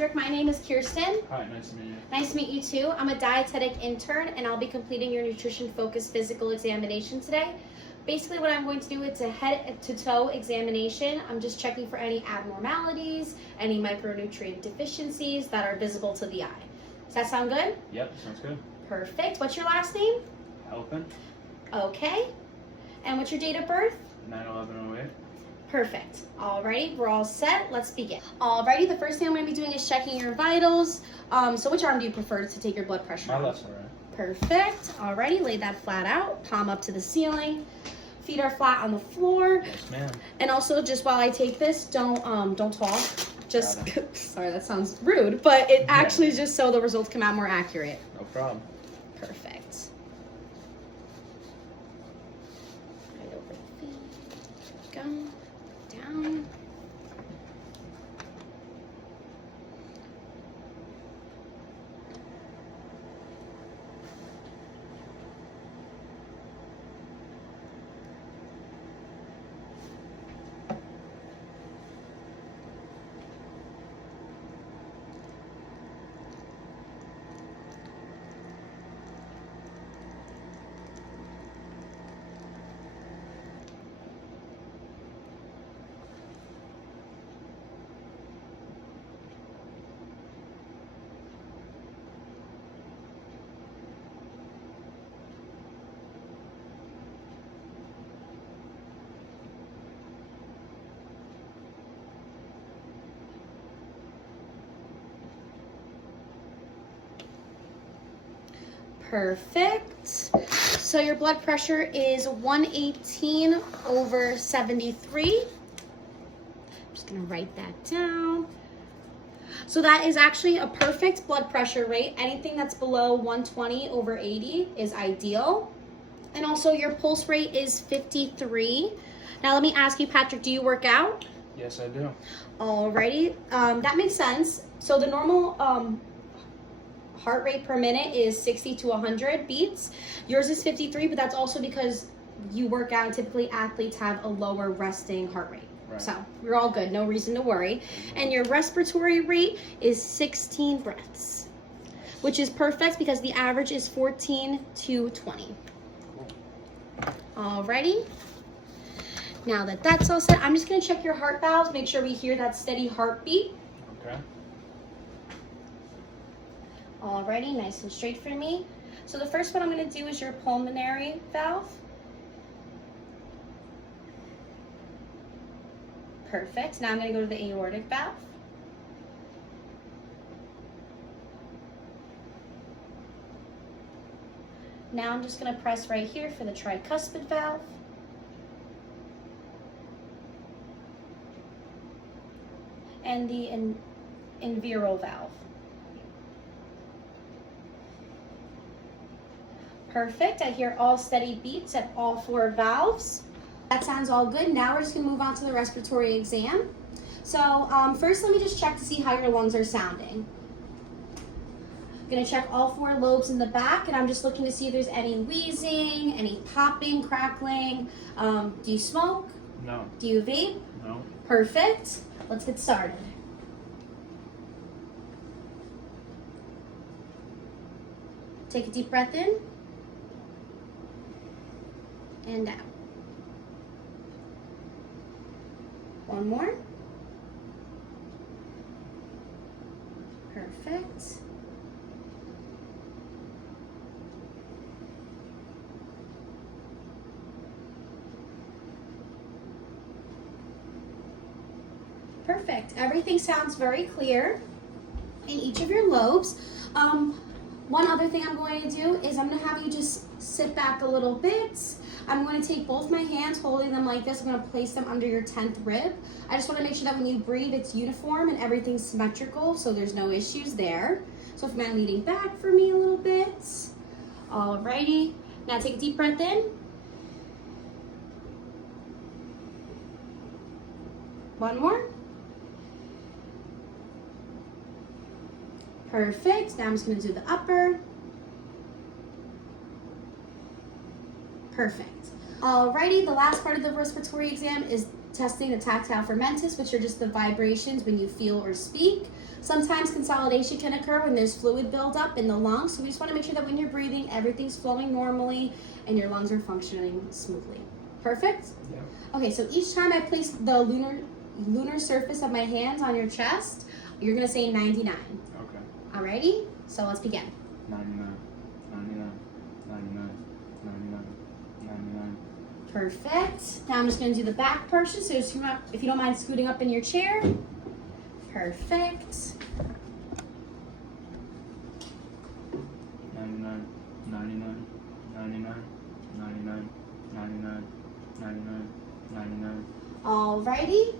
Patrick. My name is Kirsten. Hi, nice to meet you. Nice to meet you too. I'm a dietetic intern and I'll be completing your nutrition-focused physical examination today. Basically what I'm going to do is a head-to-toe examination. I'm just checking for any abnormalities, any micronutrient deficiencies that are visible to the eye. Does that sound good? Yep, sounds good. Perfect. What's your last name? Helpin. Okay. And what's your date of birth? 9/11/08. Perfect. Alrighty, we're all set. Let's begin. Alrighty, the first thing I'm going to be doing is checking your vitals. So which arm do you prefer to take your blood pressure My on? left's alright. Perfect. Alrighty, lay that flat out, palm up to the ceiling. Feet are flat on the floor. Yes, ma'am. And also, just while I take this, don't talk. Just Got it. sorry, that sounds rude, but it actually is just so the results come out more accurate. No problem. Perfect. Right over the feet. Go down. Perfect. So your blood pressure is 118/73. I'm just gonna write that down. So that is actually a perfect blood pressure rate. Anything that's below 120/80 is ideal. And also your pulse rate is 53. Now let me ask you, Patrick, do you work out? Yes, I do. Alrighty, that makes sense. So the normal heart rate per minute is 60 to 100 beats. Yours is 53, but that's also because you work out. Typically athletes have a lower resting heart rate. Right. So we're all good, no reason to worry. And your respiratory rate is 16 breaths, which is perfect because the average is 14 to 20. Cool. Alrighty. Now that that's all set, I'm just gonna check your heart valves, make sure we hear that steady heartbeat. Okay. Alrighty, nice and straight for me. So the first one I'm going to do is your pulmonary valve. Perfect. Now I'm going to go to the aortic valve. Now I'm just going to press right here for the tricuspid valve. And the inviral valve. Perfect. I hear all steady beats at all four valves. That sounds all good. Now we're just going to move on to the respiratory exam. So first, let me just check to see how your lungs are sounding. I'm going to check all four lobes in the back, and I'm just looking to see if there's any wheezing, any popping, crackling. Do you smoke? No. Do you vape? No. Perfect. Let's get started. Take a deep breath in. And out. One more. Perfect. Perfect. Everything sounds very clear in each of your lobes. One other thing I'm going to do is I'm going to have you just sit back a little bit. I'm going to take both my hands, holding them like this. I'm going to place them under your 10th rib. I just want to make sure that when you breathe, it's uniform and everything's symmetrical, so there's no issues there. So if you mind leaning back for me a little bit. Alrighty. Now take a deep breath in. One more. Perfect. Now I'm just going to do the upper. Perfect. Alrighty, the last part of the respiratory exam is testing the tactile fermentus, which are just the vibrations when you feel or speak. Sometimes consolidation can occur when there's fluid buildup in the lungs. So we just want to make sure that when you're breathing, everything's flowing normally and your lungs are functioning smoothly. Perfect? Yep. Okay, so each time I place the lunar surface of my hands on your chest, you're going to say 99. Okay. Alrighty? So let's begin. 99, 99, 99, 99, 99. Perfect. Now I'm just going to do the back portion. So if you don't mind scooting up in your chair. Perfect. 99, 99, 99, 99, 99, 99, 99. Alrighty.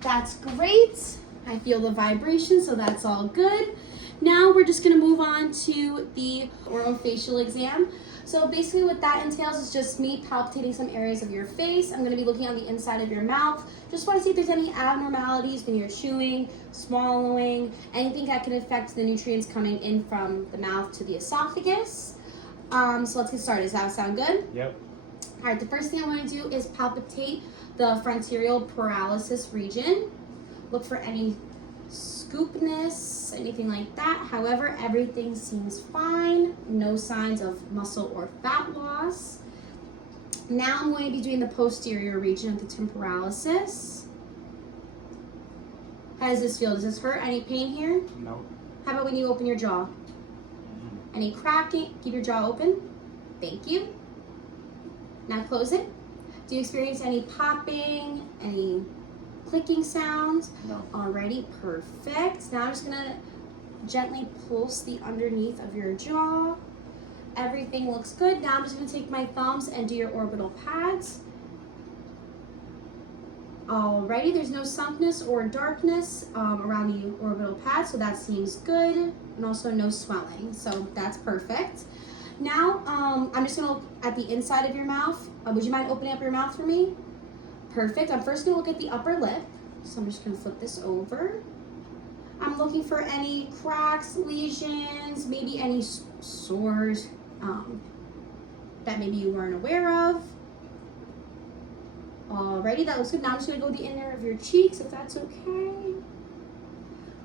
That's great. I feel the vibration, so that's all good. Now we're just going to move on to the orofacial exam. So basically what that entails is just me palpating some areas of your face. I'm going to be looking on the inside of your mouth. Just want to see if there's any abnormalities when you're chewing, swallowing, anything that can affect the nutrients coming in from the mouth to the esophagus. So let's get started. Does that sound good? Yep. All right, the first thing I want to do is palpitate the frontal paralysis region. Look for any scoopness, anything like that. However, everything seems fine. No signs of muscle or fat loss. Now I'm going to be doing the posterior region of the temporalis. How does this feel? Does this hurt? Any pain here? Nope. How about when you open your jaw? Any cracking? Keep your jaw open. Thank you. Now close it. Do you experience any popping, any clicking sounds? No. Alrighty, perfect. Now I'm just gonna gently pulse the underneath of your jaw. Everything looks good. Now I'm just gonna take my thumbs and do your orbital pads. Alrighty, there's no sunkness or darkness around the orbital pad, so that seems good. And also no swelling, so that's perfect. Now, I'm just gonna look at the inside of your mouth. Would you mind opening up your mouth for me? Perfect. I'm first gonna look at the upper lip. So I'm just gonna flip this over. I'm looking for any cracks, lesions, maybe any sores that maybe you weren't aware of. Alrighty, that looks good. Now I'm just gonna go to the inner of your cheeks, if that's okay.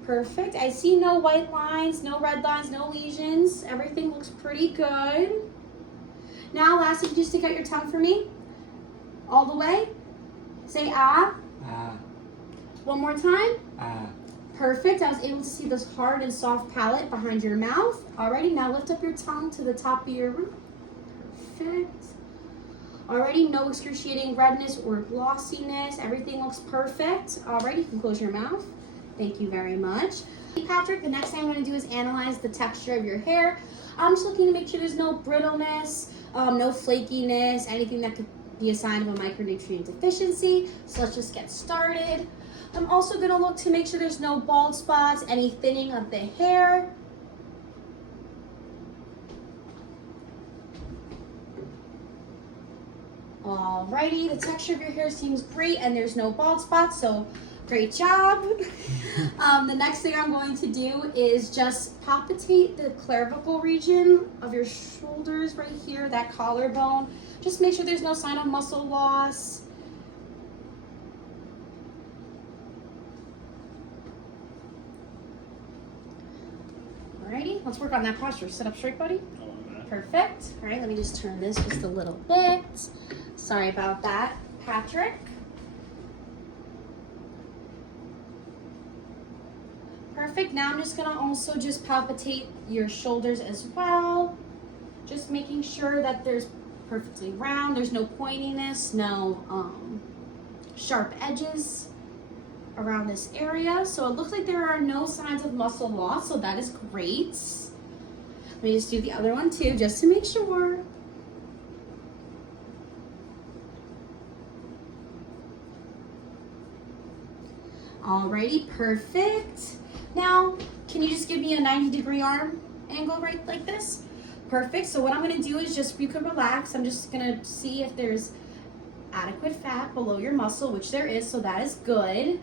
Perfect. I see no white lines, no red lines, no lesions. Everything looks pretty good. Now, lastly, just stick out your tongue for me. All the way. Say ah. Ah. One more time. Ah. Perfect. I was able to see this hard and soft palate behind your mouth. Alrighty, now lift up your tongue to the top of your roof. Perfect. Alrighty, no excruciating redness or glossiness. Everything looks perfect. Alrighty, you can close your mouth. Thank you very much. Patrick, the next thing I'm going to do is analyze the texture of your hair. I'm just looking to make sure there's no brittleness, no flakiness, anything that could be a sign of a micronutrient deficiency. So let's just get started. I'm also going to look to make sure there's no bald spots, any thinning of the hair. Alrighty, the texture of your hair seems great and there's no bald spots, so great job. The next thing I'm going to do is just palpitate the clavicle region of your shoulders right here, that collarbone. Just make sure there's no sign of muscle loss. Alrighty, let's work on that posture. Sit up straight, buddy. Perfect. All right, let me just turn this just a little bit. Sorry about that, Patrick. Perfect. Now I'm just gonna also just palpitate your shoulders as well. Just making sure that there's perfectly round. There's no pointiness, no sharp edges around this area. So it looks like there are no signs of muscle loss, so that is great. Let me just do the other one too, just to make sure. Alrighty, perfect. Now, can you just give me a 90-degree arm angle right like this? Perfect. So what I'm going to do is just, you can relax. I'm just going to see if there's adequate fat below your muscle, which there is, so that is good.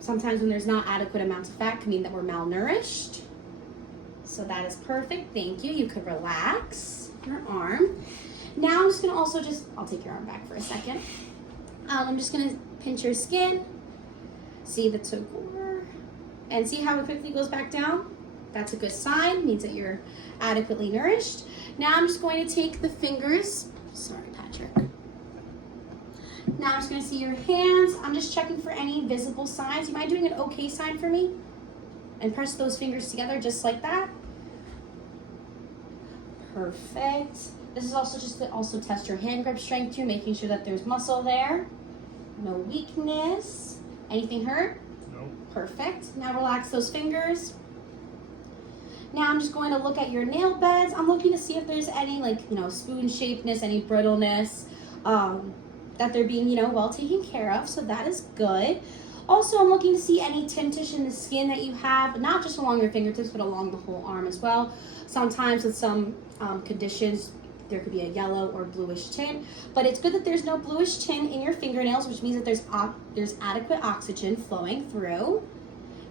Sometimes when there's not adequate amounts of fat, can mean that we're malnourished. So that is perfect. Thank you. You could relax your arm. Now I'm just going to also I'll take your arm back for a second. I'm just gonna pinch your skin, see the tagore, and see how it quickly goes back down. That's a good sign, means that you're adequately nourished. Now I'm just going to take the fingers, sorry Patrick. Now I'm just gonna see your hands. I'm just checking for any visible signs. You mind doing an okay sign for me? And press those fingers together just like that. Perfect. This is also just to also test your hand grip strength too, making sure that there's muscle there. No weakness. Anything hurt? Nope. Perfect. Now relax those fingers. Now I'm just going to look at your nail beds. I'm looking to see if there's any spoon shapedness, any brittleness, that they're being, well taken care of. So that is good. Also, I'm looking to see any tintish in the skin that you have, not just along your fingertips, but along the whole arm as well. Sometimes with some conditions, there could be a yellow or bluish tint, but it's good that there's no bluish tint in your fingernails, which means that there's adequate oxygen flowing through,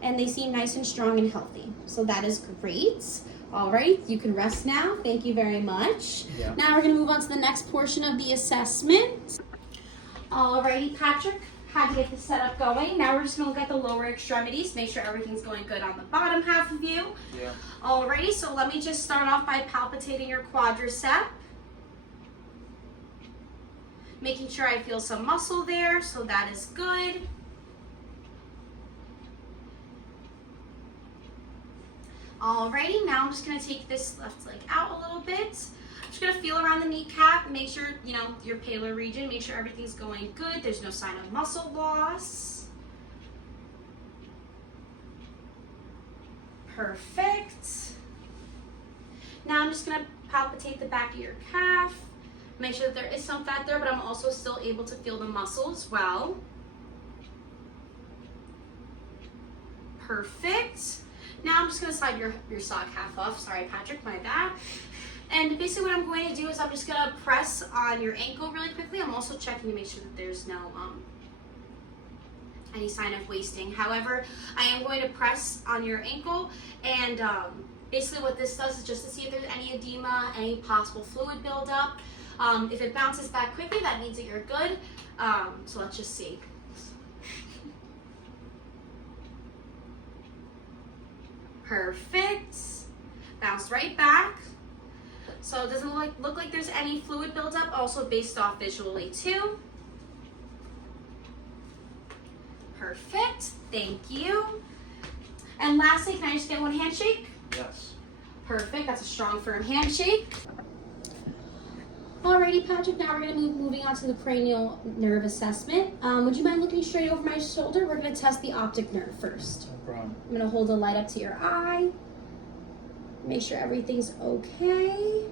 and they seem nice and strong and healthy. So that is great. All right, you can rest now. Thank you very much. Yeah. Now we're gonna move on to the next portion of the assessment. Alrighty, Patrick, had to get this setup going. Now we're just gonna look at the lower extremities, make sure everything's going good on the bottom half of you. Yeah. Alrighty, so let me just start off by palpitating your quadricep. Making sure I feel some muscle there, so that is good. Alrighty, now I'm just gonna take this left leg out a little bit. I'm just gonna feel around the kneecap, make sure, your palar region, make sure everything's going good. There's no sign of muscle loss. Perfect. Now I'm just gonna palpitate the back of your calf. Make sure that there is some fat there, but I'm also still able to feel the muscle as well. Perfect. Now I'm just gonna slide your sock half off. Sorry, Patrick, my bad. And basically what I'm going to do is I'm just gonna press on your ankle really quickly. I'm also checking to make sure that there's no any sign of wasting. However, I am going to press on your ankle, and basically what this does is just to see if there's any edema, any possible fluid buildup. If it bounces back quickly, that means that you're good. So let's just see. Perfect. Bounced right back. So it doesn't look like there's any fluid buildup, also based off visually too. Perfect. Thank you. And lastly, can I just get one handshake? Yes. Perfect. That's a strong, firm handshake. Alrighty, Patrick, now we're going to be moving on to the cranial nerve assessment. Would you mind looking straight over my shoulder? We're going to test the optic nerve first. No problem. I'm going to hold the light up to your eye. Make sure everything's okay.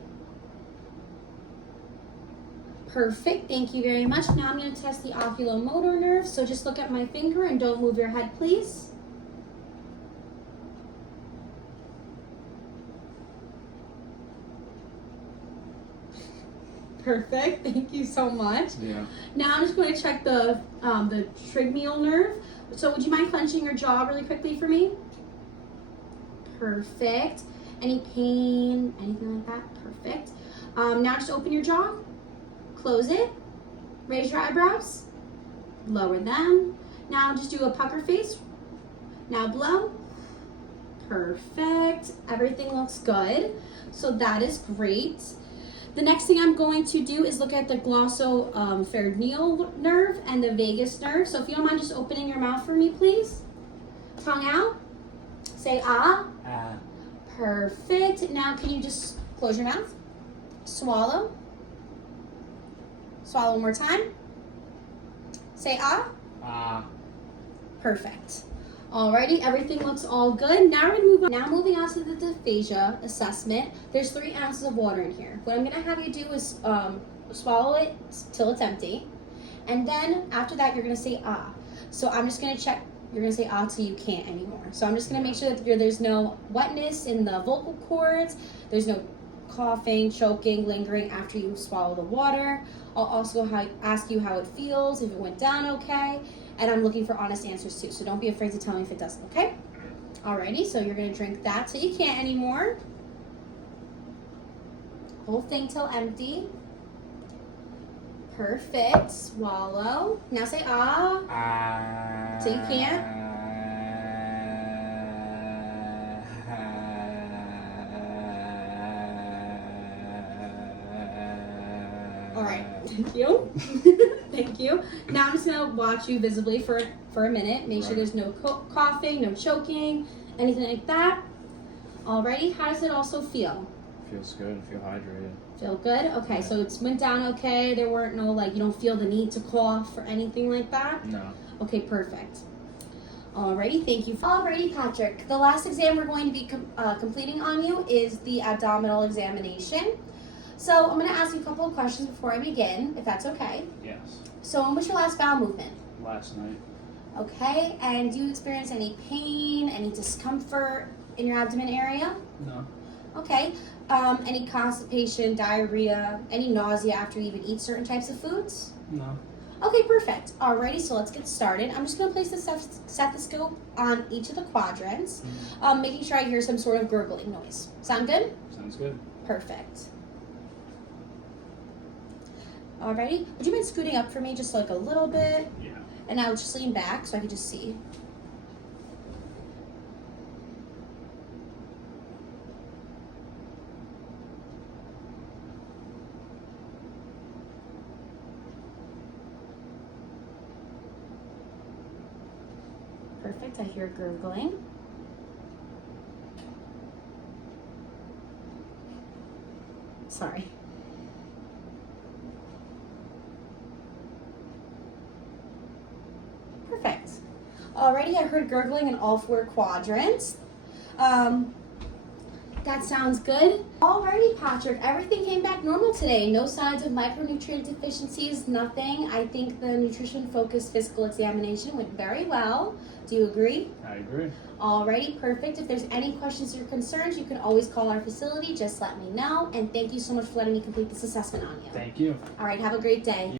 Perfect, thank you very much. Now I'm going to test the oculomotor nerve. So just look at my finger and don't move your head, please. Perfect, thank you so much. Yeah. Now I'm just going to check the trigeminal nerve. So would you mind clenching your jaw really quickly for me? Perfect. Any pain, anything like that? Perfect. Now just open your jaw, close it, raise your eyebrows, lower them. Now just do a pucker face. Now blow. Perfect. Everything looks good. So that is great. The next thing I'm going to do is look at the glossopharyngeal nerve and the vagus nerve. So if you don't mind just opening your mouth for me, please. Tongue out. Say ah. Ah. Perfect. Now can you just close your mouth? Swallow. Swallow one more time. Say ah. Ah. Perfect. Alrighty, everything looks all good. Now we're gonna move on. Now moving on to the dysphagia assessment. There's 3 ounces of water in here. What I'm gonna have you do is swallow it till it's empty, and then after that you're gonna say ah. So I'm just gonna check. You're gonna say ah till you can't anymore. So I'm just gonna make sure that there's no wetness in the vocal cords. There's no coughing, choking, lingering after you swallow the water. I'll also ask you how it feels, if it went down okay. And I'm looking for honest answers too, so don't be afraid to tell me if it doesn't, okay? Alrighty, so you're gonna drink that till you can't anymore. Whole thing till empty. Perfect. Swallow. Now say ah. So you can't? All right. Thank you. Thank you. Now I'm just gonna watch you visibly for a minute. Make sure Right. there's no coughing, no choking, anything like that. Alrighty. How does it also feel? Feels good. I feel hydrated. Feel good? Okay, so it's went down okay. There weren't no, like, you don't feel the need to cough or anything like that? No. Okay, perfect. Alrighty, thank you. Alrighty, Patrick. The last exam we're going to be completing on you is the abdominal examination. So I'm going to ask you a couple of questions before I begin, if that's okay. Yes. So when was your last bowel movement? Last night. Okay, and do you experience any pain, any discomfort in your abdomen area? No. Okay. Any constipation, diarrhea, any nausea after you even eat certain types of foods? No. Okay, perfect. Alrighty, so let's get started. I'm just going to place the stethoscope on each of the quadrants, making sure I hear some sort of gurgling noise. Sound good? Sounds good. Perfect. Alrighty, would you mind scooting up for me just like a little bit? Yeah. And I'll just lean back so I can just see. Perfect, I hear gurgling. Sorry. Perfect. Already I heard gurgling in all 4 quadrants. That sounds good. Alrighty, Patrick, everything came back normal today. No signs of micronutrient deficiencies, nothing. I think the nutrition-focused physical examination went very well. Do you agree? I agree. Alrighty, perfect. If there's any questions or concerns, you can always call our facility. Just let me know. And thank you so much for letting me complete this assessment on you. Thank you. Alright, have a great day.